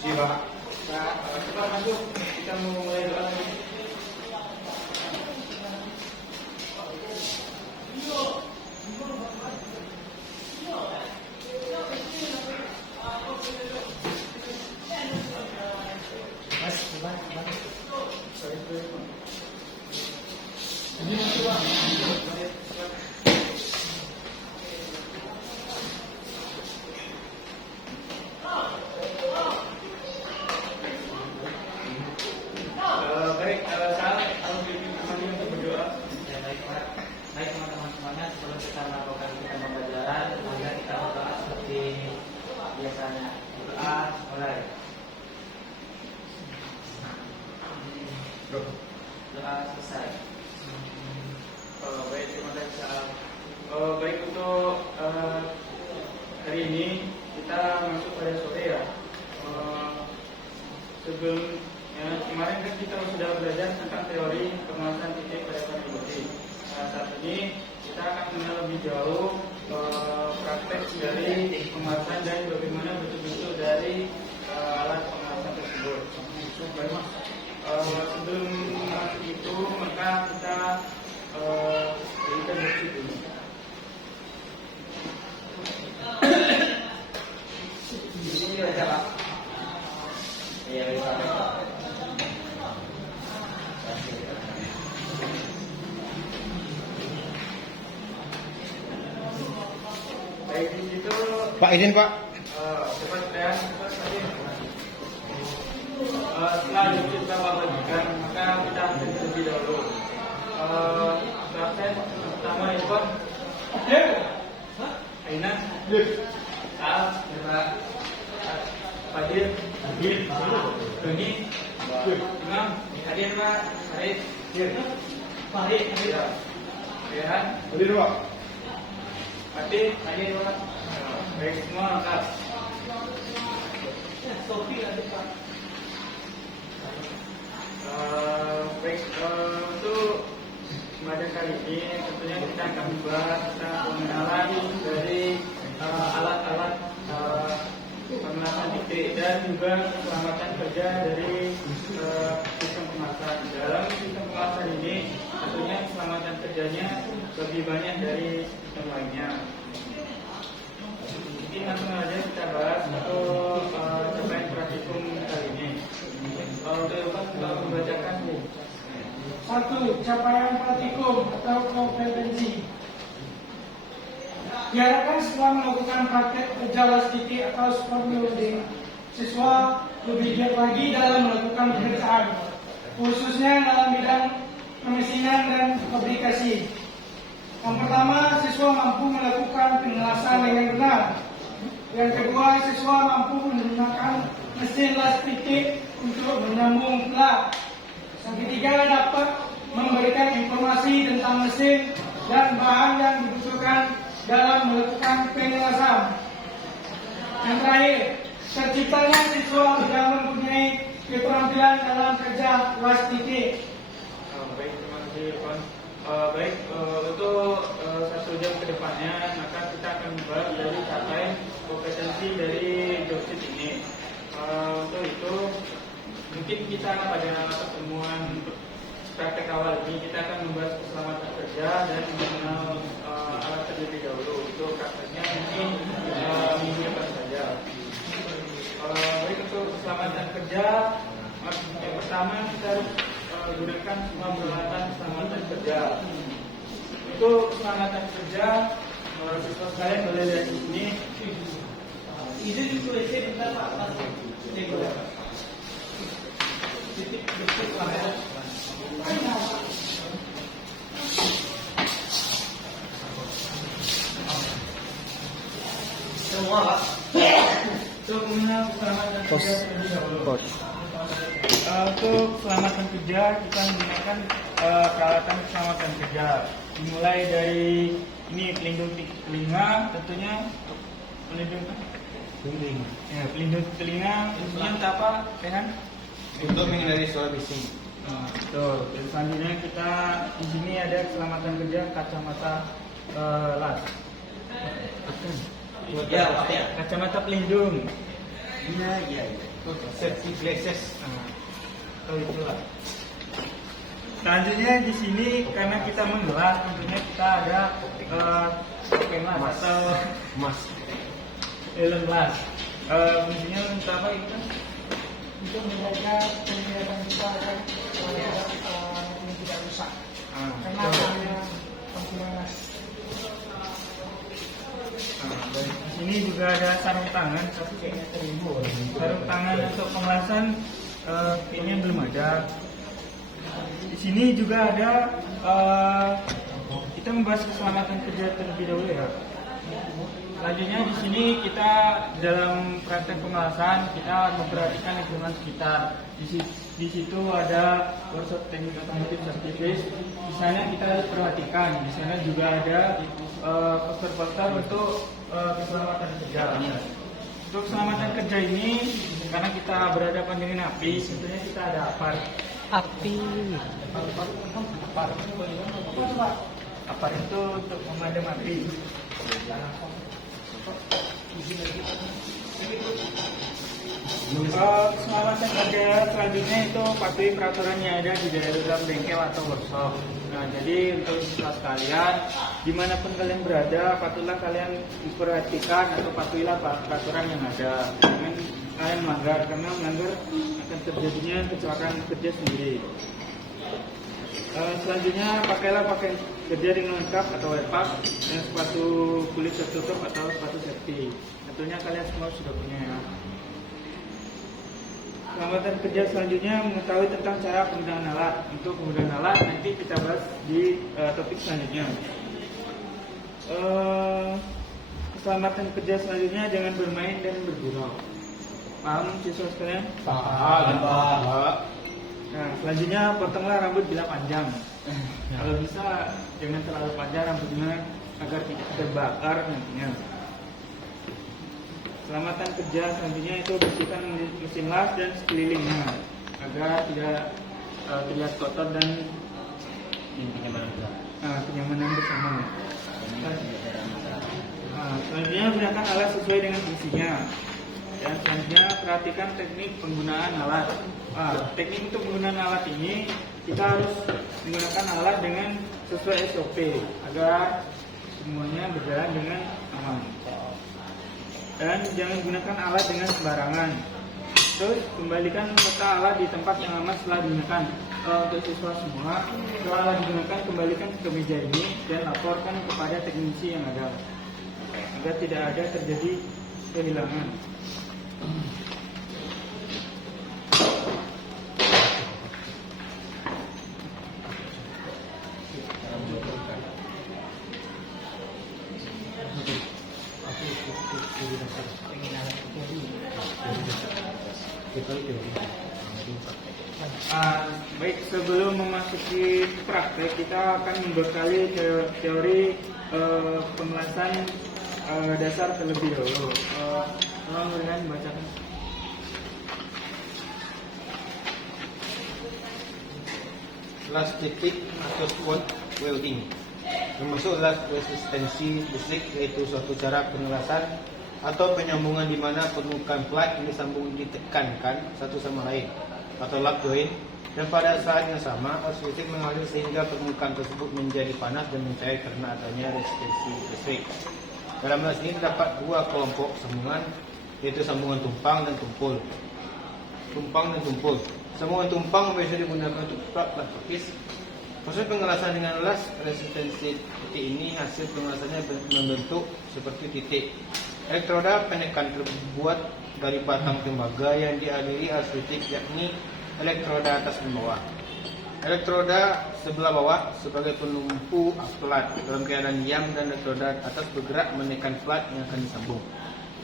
Siapa? Nah, cepat masuk. Kita mau mulai doa lagi. Mas, coba. Ini masuk Pak. Baik, saya pimpin kembali untuk berdoa. Ya, baik Pak. Baik teman-teman semuanya, sebelum kita melakukan pembelajaran, mari kita berdoa seperti biasanya. Berdoa mulai. Doa selesai. Baik, terima kasih Sal. Baik untuk hari ini kita masuk pada sore ya. Sebelumnya kemarin kan kita sudah belajar tentang teori pemanasan titik pada kontribusi. Saat ini kita akan mengenal lebih jauh praktek dari pemanasan dan bagaimana bentuk-bentuk dari alat pemanasan tersebut. Sebelum masuk itu maka kita berikan bukti dulu. Ini baca Pak. Iya, bisa. Baik, di situ Pak izin Pak. cepat ya, cepat tadi. Setelah kita bagikan, maka kita ambil terlebih dahulu. Praktek pertama ya Pak. Aina, Sal, Fadil, Doni, Imam, hadir Pak, Farid, Farid, Rehan, Hadir Pak. Fatih, hadir Pak. Baik semua lengkap. Sofi ada Pak. Baik, untuk pembelajaran kali ini tentunya kita akan membahas tentang pengenalan dari alat-alat pemanasan titik dan juga keselamatan kerja dari sistem pemanasan. Dalam sistem pemanasan ini tentunya keselamatan kerjanya lebih banyak dari sistem lainnya. Mungkin langsung aja kita bahas untuk capaian praktikum kali ini. Untuk Bapak membacakan nih. 1. Capaian praktikum atau kompetensi. Diharapkan setelah melakukan praktek kerja titik atau supervisi loading, siswa lebih giat lagi dalam melakukan pekerjaan, khususnya dalam bidang pemesinan dan fabrikasi. Yang pertama, siswa mampu melakukan pengelasan dengan benar. Yang kedua, siswa mampu menggunakan mesin las titik untuk menyambung plat. Yang ketiga, dapat memberikan informasi tentang mesin dan bahan yang dibutuhkan dalam melakukan pengelasan. Yang terakhir, terciptanya siswa yang mempunyai keterampilan dalam kerja las titik. Baik, terima kasih Pak. Baik, untuk 1 jam ke depannya maka kita akan membahas dari capaian kompetensi dari jobsit ini. Untuk itu mungkin kita pada pertemuan praktek awal ini kita akan membahas keselamatan kerja dan mengenal alat terlebih dahulu. Untuk prakteknya mungkin minggu depan saja. Baik, untuk keselamatan kerja yang pertama kita harus gunakan semua peralatan keselamatan kerja. Untuk keselamatan kerja, siswa sekalian boleh lihat di sini. Itu juga bentar Pak. Semua Pak. Untuk mengenal keselamatan kerja terlebih dahulu. Untuk keselamatan kerja kita menggunakan peralatan keselamatan kerja. Dimulai dari ini pelindung telinga, tentunya pelindung ya, pelindung telinga tentunya untuk apa? Rehan? Untuk menghindari suara bising. Betul. Dan selanjutnya kita di sini ada keselamatan kerja kacamata las. Ya, Pak ya. Kacamata pelindung. Iya. Safety glasses. Atau itulah. Selanjutnya di sini karena kita mengelas, tentunya kita ada token las atau Mas. helm las. Fungsinya untuk apa itu? Untuk menjaga penglihatan kita agar ini tidak rusak. Karena adanya penggunaan. Dan di sini juga ada sarung tangan. Sarung tangan untuk pengelasan kayaknya belum ada. Di sini juga ada kita membahas keselamatan kerja terlebih dahulu ya. Selanjutnya di sini kita dalam praktek pengelasan kita memperhatikan lingkungan sekitar. Di situ ada workshop teknik otomotif service. Di sana kita harus perhatikan. Di sana juga ada poster-poster untuk keselamatan kerja. Untuk keselamatan kerja ini karena kita berhadapan dengan api, tentunya kita ada apar. Apar itu untuk memadam api. Keselamatan kerja selanjutnya itu patuhi peraturan yang ada di dalam bengkel atau workshop. Nah, jadi untuk siswa sekalian, dimanapun kalian berada, patutlah kalian diperhatikan atau patuhilah peraturan yang ada. Jangan kalian melanggar, karena melanggar akan terjadinya kecelakaan kerja sendiri. Selanjutnya pakailah pakaian kerja dengan lengkap atau wepak dan sepatu kulit tertutup atau sepatu safety. Tentunya kalian semua sudah punya ya. Keselamatan kerja selanjutnya mengetahui tentang cara penggunaan alat. Untuk penggunaan alat nanti kita bahas di topik selanjutnya. Keselamatan kerja selanjutnya jangan bermain dan bergurau. Paham siswa sekalian? Paham. Nah, selanjutnya potonglah rambut bila panjang. Kalau bisa jangan terlalu panjang rambutnya agar tidak terbakar nantinya. Keselamatan kerja selanjutnya itu bersihkan mesin las dan sekelilingnya agar tidak terlihat kotor dan kenyamanan bersama. Selanjutnya gunakan alat sesuai dengan fungsinya. Dan selanjutnya perhatikan teknik penggunaan alat. Teknik untuk penggunaan alat ini kita harus menggunakan alat dengan sesuai SOP agar semuanya berjalan dengan aman. Dan jangan gunakan alat dengan sembarangan. Terus kembalikan letak alat di tempat yang aman setelah digunakan. Untuk siswa semua, setelah alat digunakan kembalikan ke meja ini dan laporkan kepada teknisi yang ada agar tidak ada terjadi kehilangan. Baik, sebelum memasuki praktek kita akan membekali teori pengelasan dasar terlebih dahulu. Tolong berikan bacakan. Las titik atau spot welding termasuk las resistensi listrik, yaitu suatu cara pengelasan atau penyambungan di mana permukaan plat yang disambung ditekankan satu sama lain atau lap joint, dan pada saat yang sama arus listrik mengalir sehingga permukaan tersebut menjadi panas dan mencair karena adanya resistensi listrik. Dalam las ini terdapat dua kelompok sambungan, yaitu sambungan tumpang dan tumpul. Sambungan tumpang biasa digunakan untuk plat lapis. Proses pengelasan dengan las resistensi titik ini hasil pengelasannya membentuk seperti titik. Elektroda penekan terbuat dari batang tembaga yang dialiri arus listrik, yakni elektroda atas dan bawah. Elektroda sebelah bawah sebagai penumpu plat dalam keadaan diam, dan elektroda atas bergerak menekan plat yang akan disambung.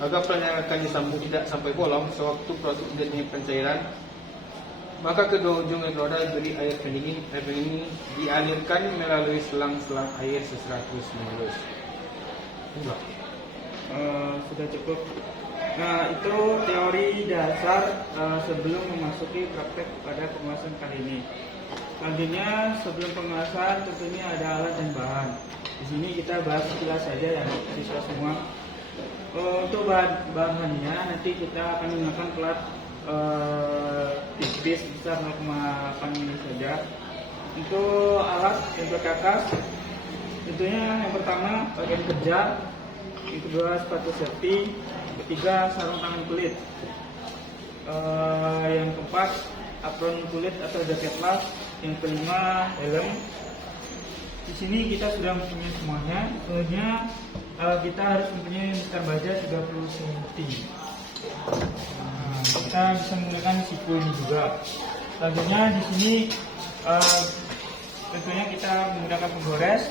Agar plat yang akan disambung tidak sampai bolong sewaktu proses terjadinya pencairan, maka kedua ujung elektroda diberi air pendingin. Air pendingin dialirkan melalui selang-selang air secara terus-menerus. Sudah cukup. Nah, itu teori dasar sebelum memasuki praktek pada pengelasan kali ini. Selanjutnya, sebelum pengelasan tentunya ada alat dan bahan. Di sini kita bahas sekilas saja ya siswa semua. Untuk bahannya nanti kita akan menggunakan plat tipis besar 0,8 mm saja. Untuk alat yang berkakas, tentunya yang pertama bagian kerja, yang kedua sepatu safety, yang ketiga sarung tangan kulit, yang keempat apron kulit atau jaket las, yang kelima helm. Di sini kita sudah mempunyai semuanya. Selanjutnya kita harus mempunyai meter baja 30 cm. Kita bisa menggunakan siku ini juga. Selanjutnya di sini tentunya kita menggunakan penggores,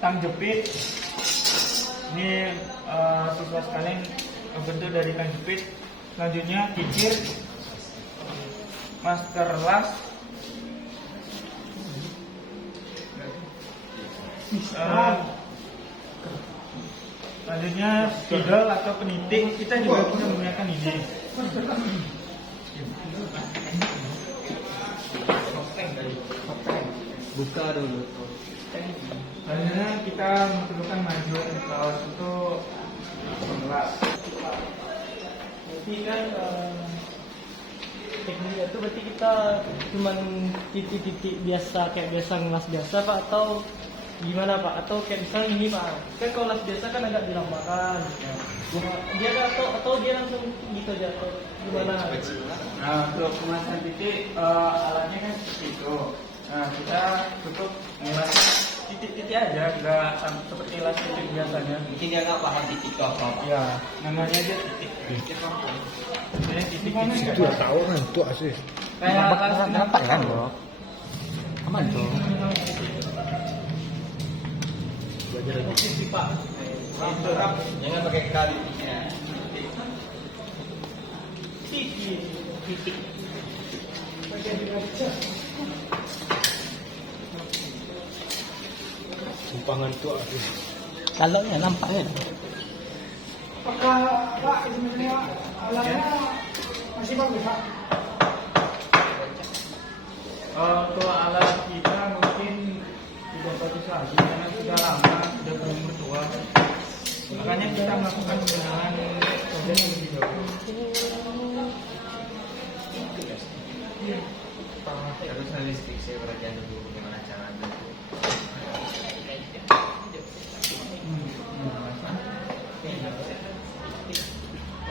tang jepit. Ini siswa sekalian bentuk dari tang jepit. Selanjutnya kikir, masker las, selanjutnya spidol atau penitik. Kita juga bisa menggunakan ini. Buka dulu. Selanjutnya kita membutuhkan majuan kaos untuk pengelas. Berarti kan teknik itu berarti kita cuman titik-titik biasa kayak biasa ngelas biasa Pak, atau gimana Pak? Atau kayak misalnya ini Pak, kan kalau las biasa kan agak dilambangkan dia atau dia langsung gitu aja atau gimana? Nah, untuk pemasangan titik alatnya kan seperti itu. Nah, kita tutup ngelas titik-titik aja, nggak seperti las titik biasanya. Mungkin dia nggak paham titik itu apa. Ya, namanya aja titik. Ini titik Itu ya tahu kan itu asli. kayak Nampak kan bro? Aman bro. Posisi Pak. Jangan pakai kali. Titik. Bagian di baca. Sumpangan itu asli. Kalau ya nampak ya. Apakah Pak sebenarnya alatnya masih bagus Pak? untuk alat kita mungkin tidak bagus lagi karena sudah lama, sudah berumur tua. Makanya kita melakukan pembenahan proses yang lebih dahulu. Harus realistik sih perhatian dulu bagaimana cara bentuk.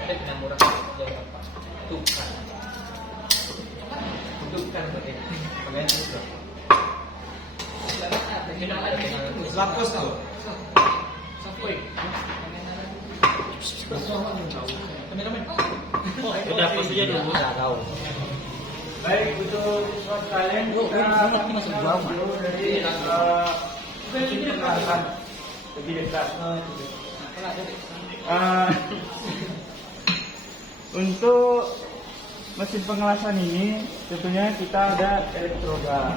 Ada yang murah jauh apa? Tukar. Tukar pakai tukar. Lapus tuh. Sampai. Udah posisinya dulu udah tahu. Baik, untuk siswa sekalian kita masuk dulu dari mesin pengelasan lebih dekat. Untuk mesin pengelasan ini tentunya kita ada elektroda.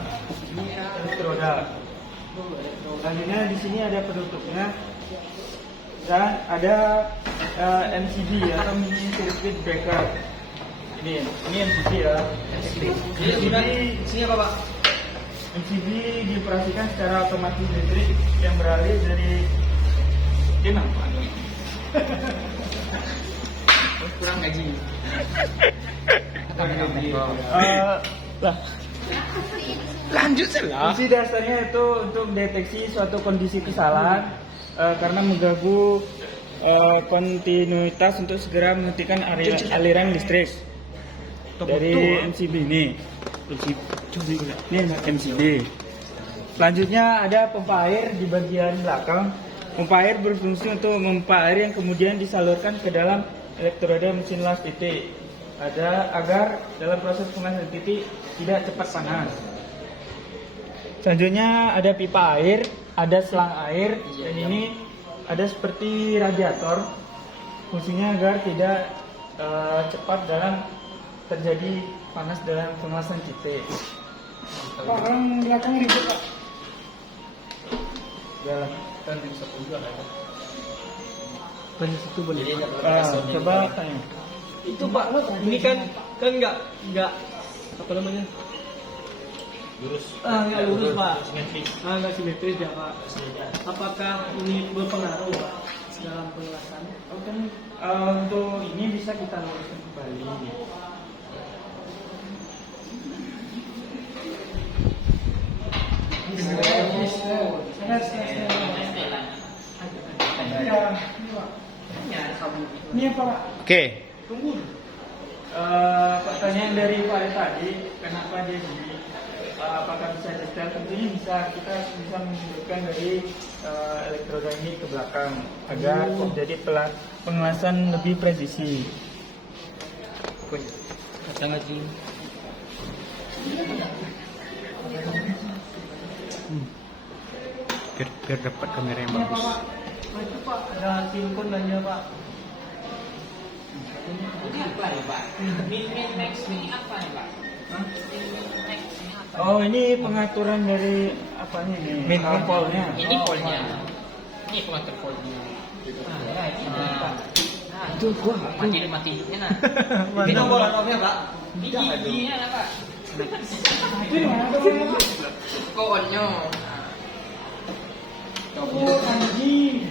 Ini elektroda. Selanjutnya di sini ada penutupnya dan ada MCB atau mini circuit breaker. Ini MCB ya. Sini apa Pak? MCB dioperasikan secara otomatis listrik yang beralih dari Kurang gaji. Lanjut salah. Fungsi dasarnya itu untuk mendeteksi suatu kondisi kesalahan karena mengganggu kontinuitas untuk segera menghentikan aliran listrik dari MCB ini. Ini MCB. Selanjutnya ada pompa air di bagian belakang. Pompa air berfungsi untuk memompa air yang kemudian disalurkan ke dalam elektroda mesin las titik. Agar dalam proses pengelasan titik tidak cepat panas. Selanjutnya ada pipa air, ada selang air, dan ini ada seperti radiator. Fungsinya agar tidak cepat dalam terjadi panas dalam pengelasan titik. Pak, orang belakang ribut Pak. Jalan. Kan bisa juga kan. Banyak situ boleh. Coba tanya. Itu Pak, ini kan nggak apa namanya? Nggak lurus pak. simetris. Nggak simetris ya pak. Beda. Apakah ini berpengaruh pak dalam pengelasan? Oh, kan untuk ini bisa kita luruskan kembali. Ini apa Pak? Oke. Tunggu. Pertanyaan dari Pak tadi, kenapa dia gini? Apakah bisa detail? Tentunya bisa. Kita bisa menunjukkan dari elektroda ini ke belakang agar terjadi pengelasan lebih presisi. Kacang aja. Biar dapat kamera yang Ini apa bagus. Pak? Itu pak ada silikon dan ya pak. Ini apa ya Pak? Min max ini apa nih Pak? Min max ini apa? Oh, ini pengaturan dari apanya nih? Polnya. Ini polnya. Ini pengatur polnya. Nah, ini Pak. Nah, itu gua mati-matinya nah. Ini tombol on-off-nya pak. Giginya lah Pak. Itu di mana tombolnya Pak? Koonnya. Oh, anjing.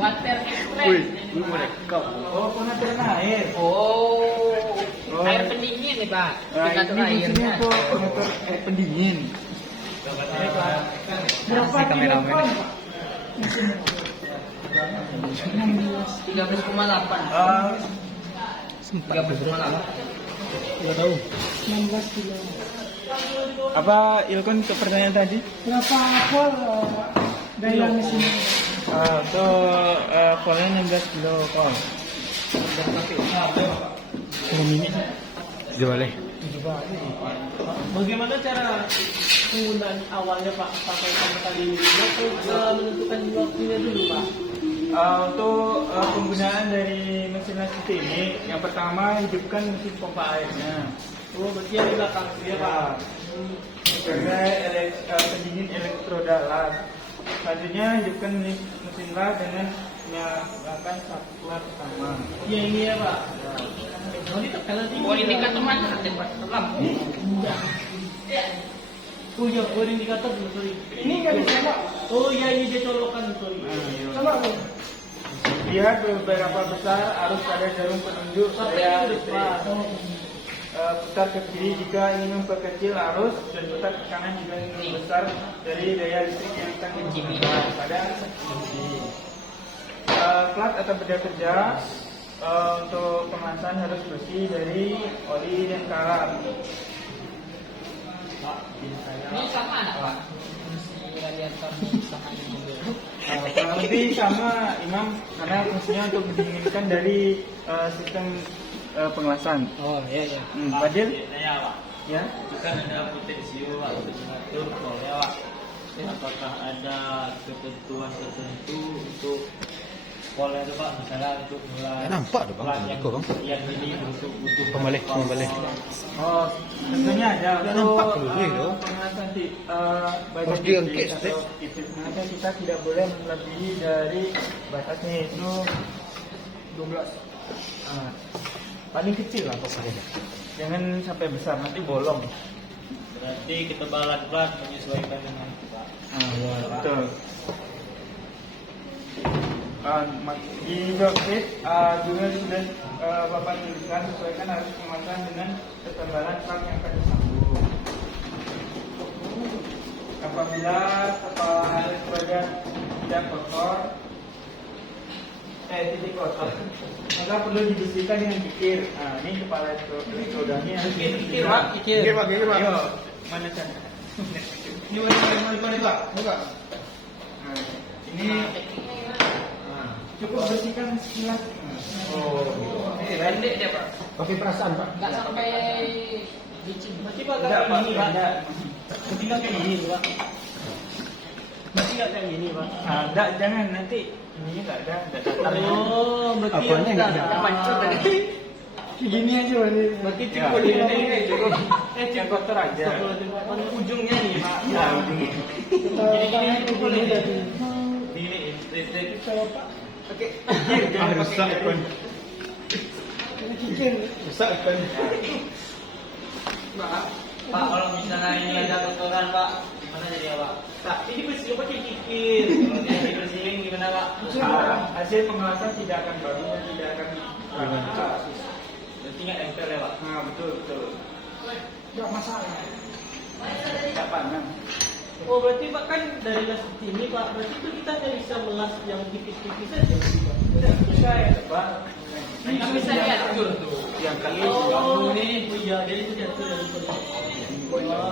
Water express. Oh, pengaturan air. Oh, Oh. air pendingin nih Pak. Nah, Pengatur ini fungsinya airnya. untuk pengatur air pendingin. Berapa kilogram Pak? 13,8. 13,8. Tidak tahu. 16 kilo. Apa Ilkon untuk pertanyaan tadi? Berapa volt daya mesin? Untuk polnya 16 kilo volt. Sudah boleh. Bagaimana cara penggunaan awalnya pak? Pakai sama kali ini atau menentukan waktunya dulu pak? Untuk penggunaan dari mesin lastik ini, yang pertama hidupkan mesin pompa airnya. Oh berarti yang di belakang ya pak. Sebagai pendingin elektroda las. Selanjutnya hidupkan mesin las dengan menyalakan saklar pertama. Ya ini ya pak. Oh ini tekanan tinggi. Oh, indikator mana? Lampu. Oh iya, oh indikator dulu sorry. Ini nggak bisa Pak. Oh iya ini dia colokan sorry. Coba Pak. Lihat beberapa besar arus pada jarum penunjuk Sampai daya itu listrik. pak. Putar ke kiri jika ingin memperkecil arus dan putar ke kanan jika ingin membesar dari daya listrik yang akan digunakan pada kunci. Plat atau beda kerja untuk pengelasan harus bersih dari oli dan karat. Ini sama anak Pak. Radiator sama ini mobil. Kurang lebih sama Imam karena fungsinya untuk mendinginkan dari sistem pengelasan. Oh iya iya. Fadil? Ya Pak. Ya. Itu kan ada potensio Pak untuk mengatur polnya Pak. Apakah ada ketentuan tertentu untuk polnya itu Pak? Misalnya untuk mulai. Nampak tu bang. yang, Ikut, bang. yang ini butuh Kembali. Oh, tentunya ada Nampak untuk dulu ni tu. pengelasan bagian Harus diangkat, titik Ustaz. atau titik maka kita tidak boleh melebihi dari batasnya itu 12. Paling kecil lah pokoknya. Jangan sampai besar nanti bolong. Berarti ketebalan plat menyesuaikan dengan Pak. Betul. Di joksit juga sudah Bapak tuliskan sesuaikan harus pemasangan dengan ketebalan plat yang akan disambung. Apabila kepala elektroda tidak kotor, titik kotor, maka perlu dibersihkan dengan kikir. Nah, ini kepala elektrodanya. Kikir, Pak. Kikir, Pak. Ayo, mana sana? Ini mana Pak? Buka. Nah, ini cukup bersihkan sekilas. Pendek dia Pak. Pakai perasaan Pak. Enggak sampai licin. Berarti pak Enggak, kayak Pak. ini pak. Enggak. Berarti nggak kayak gini pak. Berarti nggak kayak gini pak. Enggak, jangan nanti ininya enggak ada datar. Oh berarti Apanya nggak ada? Yang pancur tadi. Begini aja Pak. Berarti Ya, tipe ini cukup yang kotor aja. ujungnya nih pak. Ya, ujungnya. Tangan begini tadi. Ini listrik. Coba Pak. Oke. Jangan rusak pakai kan. Ini kikir. Rusak kan. Pak, kalau misalnya ini ada kotoran Pak, gimana jadi ya Pak? Tak, ini bersihin pakai kikir. Kalau dia dibersihin gimana Pak? Hasil pengelasan tidak akan bagus, tidak akan Berarti nggak nempel ya Pak? Nah, betul betul. Nggak masalah. Tidak panas. Oh berarti Pak kan dari las seperti ini Pak, berarti itu kita hanya bisa melas yang tipis-tipis saja Pak. Tidak bisa ya, Pak. Kan bisa diatur tuh. Yang kali Oh ini, oh iya, jadi itu jatuh dari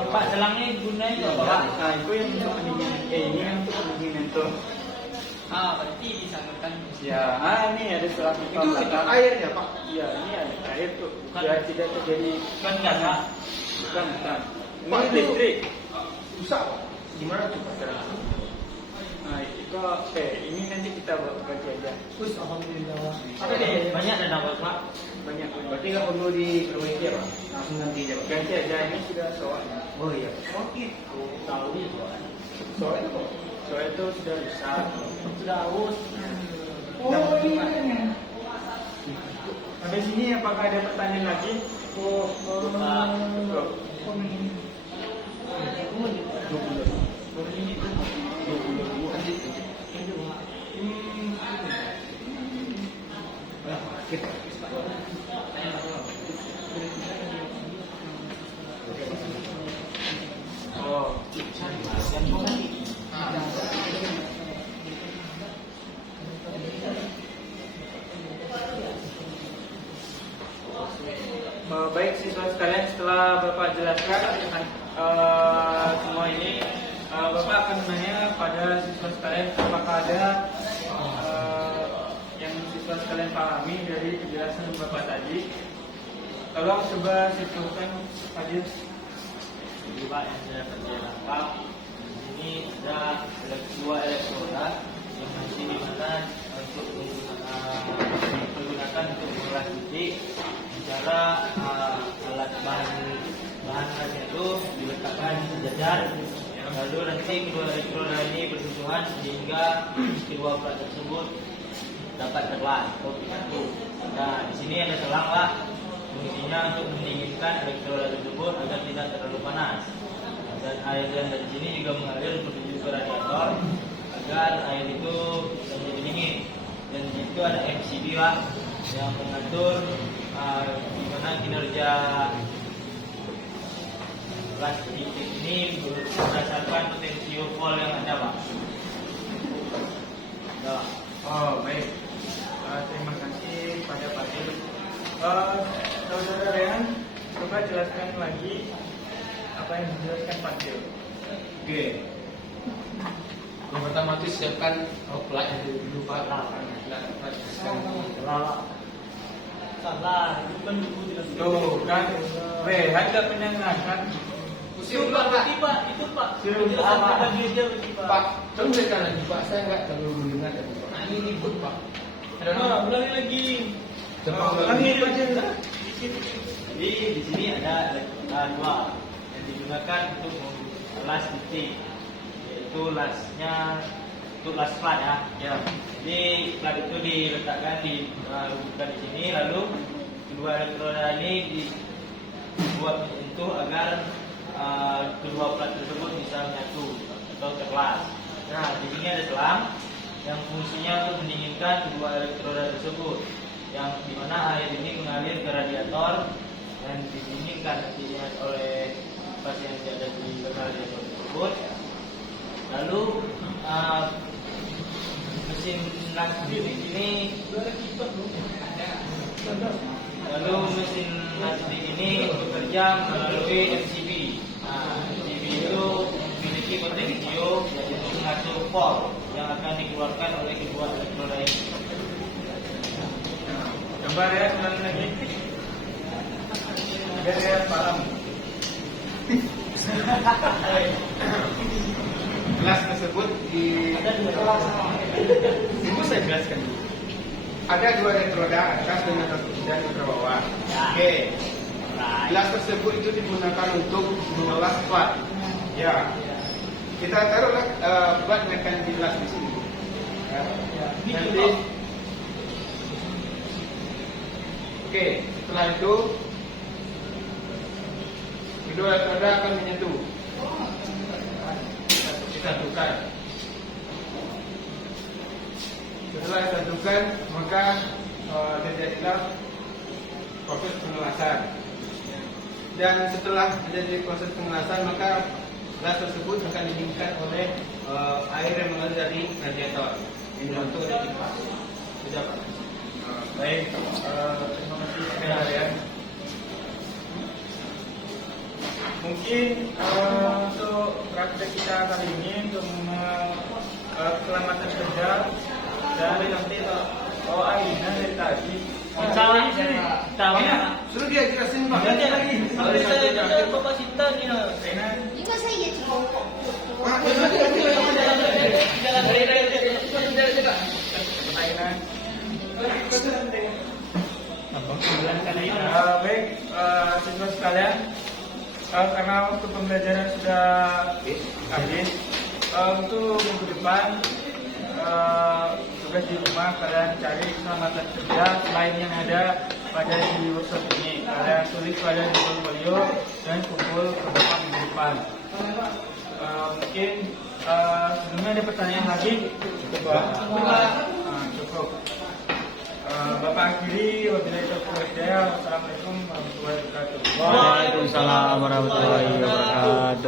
Pak, selangnya gunanya apa Pak? Nah, itu yang untuk pendingin. Ini yang untuk pendingin itu. Berarti disangkutkan. Ya, ini ada selang Itu airnya Pak. Iya, ini ada air tuh. Bukan. Ya, tidak terjadi. Kan nggak Pak? Bukan. Ini Pak, itu- listrik. Susah Pak. Gimana tuh Pak? Nah, itu ini nanti kita bagi aja. Us, alhamdulillah. Apa deh? Banyak ada dapat Pak. Banyak. Berarti nggak perlu diperbaiki ya Pak? Langsung ganti aja Pak. Ganti aja, ini sudah soalnya. Oh iya. Oh gitu. Tahu nih Pak. Soalnya apa? Soalnya itu sudah rusak. Sudah aus. Oh ini makanya. Sampai sini apakah ada pertanyaan lagi? Oh, Cukup. Pemilih. Oh, baik siswa sekalian, setelah Bapak jelaskan semua ini, Bapak akan menanya pada siswa sekalian apakah ada yang siswa sekalian pahami dari penjelasan Bapak tadi. Tolong coba simpulkan Fadil. Jadi Pak yang saya perjelaskan di sini ada dua elektroda yang nanti digunakan untuk digunakan untuk menguras titik. Cara alat bahan itu diletakkan sejajar, lalu nanti kedua elektroda ini bersentuhan sehingga kedua plat tersebut dapat terbelah atau menyatu. Nah di sini ada selang Pak. Fungsinya untuk mendinginkan elektroda tersebut agar tidak terlalu panas. Dan air yang dari sini juga mengalir menuju ke radiator agar air itu bisa menjadi dingin. Dan di situ ada MCB Pak yang mengatur gimana kinerja plastik ini berdasarkan potensio volt yang ada Pak. Ya, Pak. Oh baik, terima kasih pada Fadil. Saudara Rehan, coba jelaskan lagi apa yang dijelaskan Fadil. Oke. Yang pertama itu siapkan plat yang dulu Pak. Salah, itu kan dulu jelaskan. Tuh kan, Rehan nggak menyangkakan. Itu Pak, berarti Pak, itu Pak. Penjelasan pribadi aja berarti Pak. Pak, contohkan lagi Pak. Saya nggak terlalu mendengar dari Pak. Nah, ini ribut Pak. Ulangi lagi. Ini aja. Jadi di sini ada elektroda dua yang digunakan untuk melas titik, yaitu lasnya untuk las plat ya. Ya. Jadi plat itu diletakkan bukan di sini, lalu kedua elektroda ini dibuat menyentuh agar kedua plat tersebut bisa menyatu atau terlas. Nah di sini ada selang yang fungsinya untuk mendinginkan kedua elektroda tersebut, yang dimana air ini mengalir ke radiator dan didinginkan nantinya oleh pasien yang ada di radiator tersebut. Lalu mesin las titik ini bekerja melalui MCB. Nah, MCB itu memiliki potensio untuk mengatur volt yang akan dikeluarkan oleh kedua elektroda ini. Coba Rehan ulangi lagi. Biar Rehan paham. Gelas tersebut di Ibu saya jelaskan dulu. Ada dua elektroda atas dan ke bawah. Oke. Gelas tersebut itu digunakan untuk mengelas plat. Ya. Kita taruhlah plat yang akan digelas di sini. Ya. Nanti. Oke. Setelah itu kedua elektroda akan menyentuh. Disatukan. Setelah disatukan, maka terjadilah proses pengelasan. Dan setelah terjadi proses pengelasan, maka gelas tersebut akan didinginkan oleh air yang mengalir dari radiator yang dibantu oleh kipas. Sudah, Pak. Baik, terima kasih sekalian. Mungkin untuk praktek kita kali ini untuk keselamatan kerja dari nanti Aina dari tadi. Tahu sih, tahu ya. Suruh dia jelasin, Pak. Nanti lagi. Kalau saya itu Bapak Sinta nih, Aina, Ibu saya cukup. Jalan dari Aina. Baik, siswa sekalian, karena waktu pembelajaran sudah habis, untuk minggu depan tugas di rumah kalian cari keselamatan kerja selain yang ada pada di workshop ini. Kalian tulis pada di portfolio dan kumpul ke depan minggu depan. Mungkin sebelumnya ada pertanyaan lagi? Cukup. Bapak akhiri, wabillahi taufiq wal hidayah. Wassalamualaikum warahmatullahi wabarakatuh. Waalaikumsalam warahmatullahi wabarakatuh.